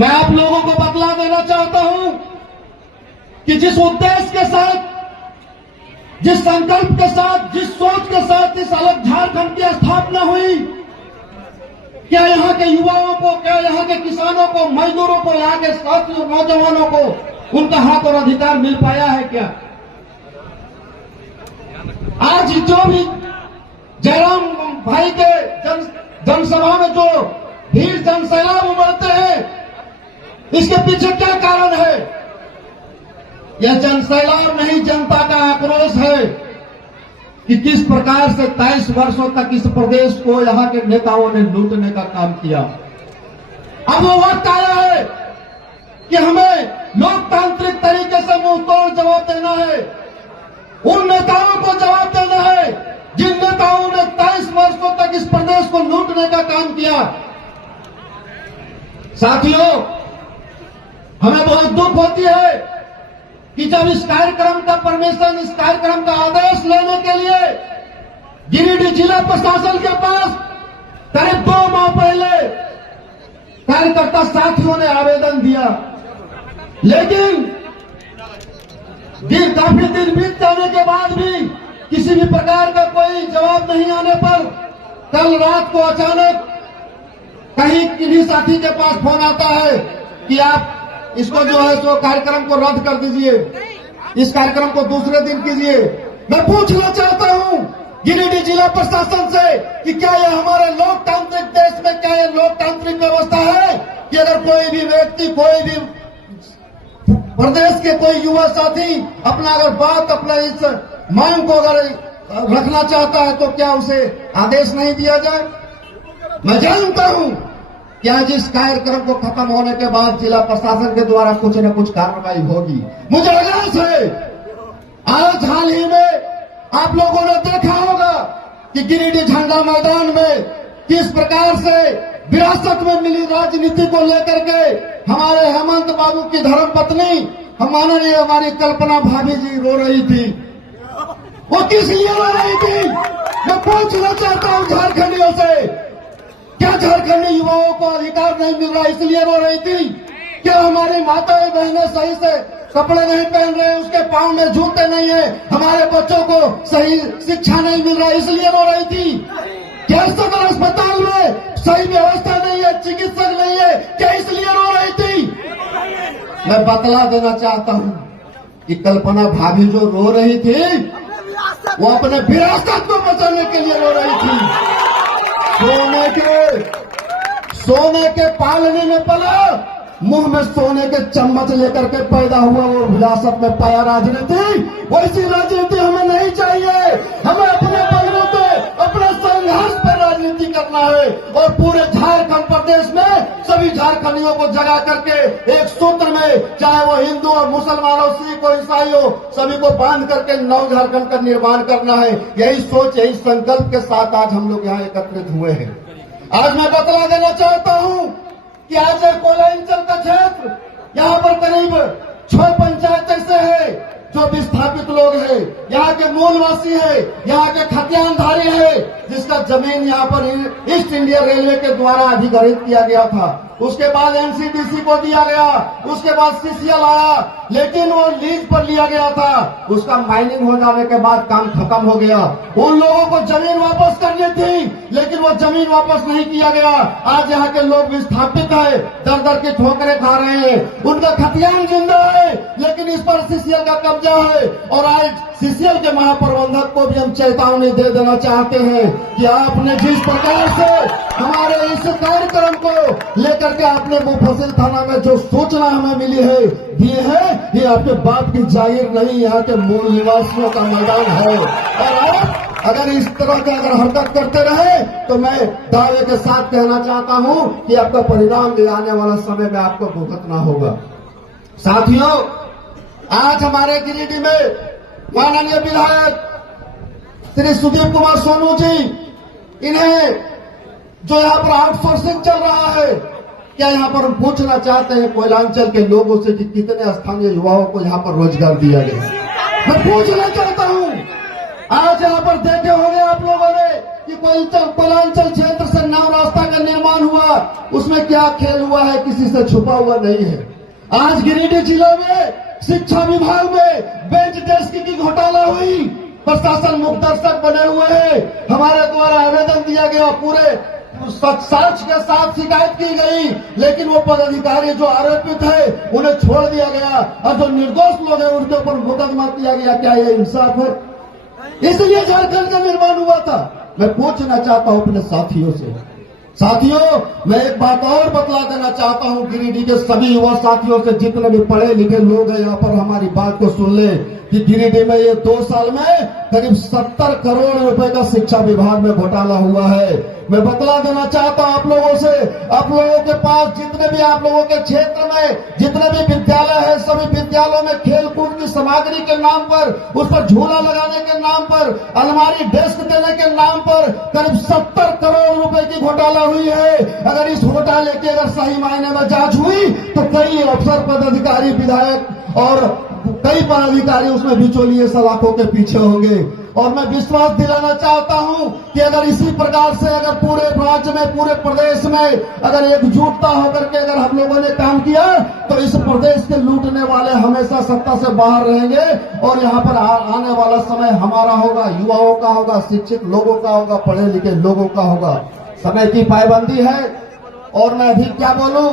मैं आप लोगों को बतला देना चाहता हूं कि जिस उद्देश्य के साथ, जिस संकल्प के साथ, जिस सोच के साथ इस अलग झारखंड की स्थापना हुई, क्या यहाँ के युवाओं को, क्या यहाँ के किसानों को, मजदूरों को, यहाँ के साथियों, नौजवानों को उनका हक और अधिकार मिल पाया है क्या? आज जो भी जयराम भाई के जनसभा में जो भीड़ जनसैलाब उमड़ते हैं, इसके पीछे क्या कारण है? यह जनसैलाब नहीं, जनता का आक्रोश है कि किस प्रकार से 23 वर्षों तक इस प्रदेश को यहाँ के नेताओं ने लूटने का काम किया। अब वो वक्त आया है कि हमें लोकतांत्रिक तरीके से मुंह तोड़ जवाब देना है। उन नेताओं को जवाब देना है जिन नेताओं ने 23 वर्षों तक इस प्रदेश को लूटने का काम किया। साथियों, हमें बहुत दुख होती है कि जब इस कार्यक्रम का परमिशन, इस कार्यक्रम का आदेश लेने के लिए गिरिडीह जिला प्रशासन के पास करीब 2 माह पहले कार्यकर्ता साथियों ने आवेदन दिया, लेकिन काफी दिन बीत जाने के बाद भी किसी भी प्रकार का कोई जवाब नहीं आने पर कल रात को अचानक कहीं किसी साथी के पास फोन आता है कि आप इसको जो है सो कार्यक्रम को रद्द कर दीजिए, इस कार्यक्रम को दूसरे दिन कीजिए। मैं पूछना चाहता हूं गिरिडीह जिला प्रशासन से कि क्या यह हमारे लोकतांत्रिक देश में, क्या यह लोकतांत्रिक व्यवस्था है कि अगर कोई भी व्यक्ति, कोई भी प्रदेश के कोई युवा साथी अपना अगर बात, अपना इस मांग को अगर रखना चाहता है तो क्या उसे आदेश नहीं दिया जाए? मैं जानता हूं कि आज इस कार्यक्रम को खत्म होने के बाद जिला प्रशासन के द्वारा कुछ न कुछ कार्रवाई होगी। मुझे आगाज है, आज हाल ही में आप लोगों ने देखा होगा कि गिरिडीह झंडा मैदान में किस प्रकार से विरासत में मिली राजनीति को लेकर के हमारे हेमंत बाबू की धर्मपत्नी, माननीय हमारी कल्पना भाभी जी रो रही थी। वो किस लिए रो रही थी? मैं पूछना चाहता हूं झारखंडियों से, क्या झारखंडी युवाओं को अधिकार नहीं मिल रहा इसलिए रो रही थी? क्या हमारी माताएं बहनें सही से कपड़े नहीं पहन रहे, उसके पांव में जूते नहीं है, हमारे बच्चों को सही शिक्षा नहीं मिल रहा इसलिए रो रही थी? क्या सदर अस्पताल में सही व्यवस्था नहीं है, चिकित्सक नहीं है, क्या इसलिए रो रही थी? मैं बतला देना चाहता हूं कि कल्पना भाभी जो रो रही थी वो अपने विरासत को बचाने के लिए रो रही थी। सोने के पालने में पला, मुंह में सोने के चम्मच लेकर के पैदा हुआ वो विरासत में पाया राजनीति, वैसी राजनीति हमें नहीं चाहिए। हमें अपने बलबूते, अपने संघर्ष पर राजनीति करना है और पूरे झारखंड प्रदेश में सभी झारखंडियों को जगा करके एक सूत्र में, चाहे वो हिंदू और मुसलमान हो, सिख हो, ईसाई हो, सभी को बांध करके नव झारखंड का निर्माण करना है। यही सोच, यही संकल्प के साथ आज हम लोग यहाँ एकत्रित हुए हैं। आज मैं बतला देना चाहता हूं कि आज कोयलांचल का क्षेत्र, यहाँ पर करीब 6 पंचायत ऐसे हैं जो विस्थापित लोग हैं, यहाँ के मूलवासी है, यहाँ के खतियानधारी है, जिसका जमीन यहाँ पर ईस्ट इंडिया रेलवे के द्वारा अधिग्रहित किया गया था। उसके बाद एनसीडीसी को दिया गया, उसके बाद सीसीएल आया, लेकिन वो लीज पर लिया गया था। उसका माइनिंग हो जाने के बाद काम खत्म हो गया। उन लोगों को जमीन वापस करनी थी, लेकिन वो जमीन वापस नहीं किया गया। आज यहाँ के लोग विस्थापित है, दर दर की ठोकरें खा रहे हैं, उनका खतियान जिंदा है, लेकिन इस पर सीसीएल का कब्जा है। और आज सीसीएल के महाप्रबंधक को भी हम चेतावनी दे देना चाहते हैं कि आपने जिस प्रकार से हमारे इस कार्यक्रम को लेकर के आपने मुफस्सिल थाना में जो सूचना हमें मिली है, दिए है, ये आपके बाप की जागीर नहीं, यहाँ के मूल निवासियों का मैदान है। और आप अगर इस तरह का अगर हरकत करते रहे तो मैं दावे के साथ कहना चाहता हूं कि आपका परिणाम भी आने वाला समय में आपको भुगतना होगा। साथियों, आज हमारे गिरिडीह में माननीय विधायक श्री सुदीप कुमार सोनू जी, इन्हें जो यहाँ पर आउटसोर्सिंग चल रहा है, क्या यहाँ पर हम पूछना चाहते हैं कोयलांचल के लोगों से कि कितने स्थानीय युवाओं को यहाँ पर रोजगार दिया गया? मैं पूछना चाहता हूँ, आज यहाँ पर देखे होंगे आप लोगों ने कि पलांचल क्षेत्र से नव रास्ता का निर्माण हुआ, उसमें क्या खेल हुआ है किसी से छुपा हुआ नहीं है। आज गिरिडीह जिले में शिक्षा विभाग में बेंच डेस्क की घोटाला हुई, प्रशासन मुखदर्शक बने हुए हैं। हमारे द्वारा आवेदन दिया गया, पूरे साक्ष्य के साथ शिकायत की गई, लेकिन वो पदाधिकारी जो आरोपित है उन्हें छोड़ दिया गया और जो निर्दोष लोग हैं उनके ऊपर मुकदमा किया गया। क्या ये इंसाफ है? इसलिए झारखंड का निर्माण हुआ था। मैं पूछना चाहता हूं अपने साथियों से, साथियों मैं एक बात और बतला देना चाहता हूं गिरिडीह के सभी युवा साथियों से, जितने भी पढ़े लिखे लोग हैं यहाँ पर हमारी बात को सुन ले कि गिरिडीह में ये 2 साल में करीब 70 करोड़ रुपए का शिक्षा विभाग में घोटाला हुआ है। मैं बतला देना चाहता हूं आप लोगों से, आप लोगों के पास जितने भी आप लोगों के क्षेत्र में जितने भी विद्यालय है, सभी विद्यालयों में खेलकूद की सामग्री के नाम पर, उस पर झूला लगाने के नाम पर, अलमारी डेस्क देने के नाम पर करीब 70 करोड़ रुपए की घोटाला हुई है। अगर इस घोटाले की अगर सही मायने में जांच हुई तो कई अफसर, पदाधिकारी, विधायक और कई पदाधिकारी उसमें बिचौलिए सलाखों के पीछे होंगे। और मैं विश्वास दिलाना चाहता हूं कि अगर इसी प्रकार से अगर पूरे राज्य में, पूरे प्रदेश में अगर एकजुटता होकर के अगर हम लोगों ने काम किया तो इस प्रदेश के लूटने वाले हमेशा सत्ता से बाहर रहेंगे और यहाँ पर आने वाला समय हमारा होगा, युवाओं का होगा, शिक्षित लोगों का होगा, पढ़े लिखे लोगों का होगा। समय की पाबंदी है और मैं अभी क्या बोलूं,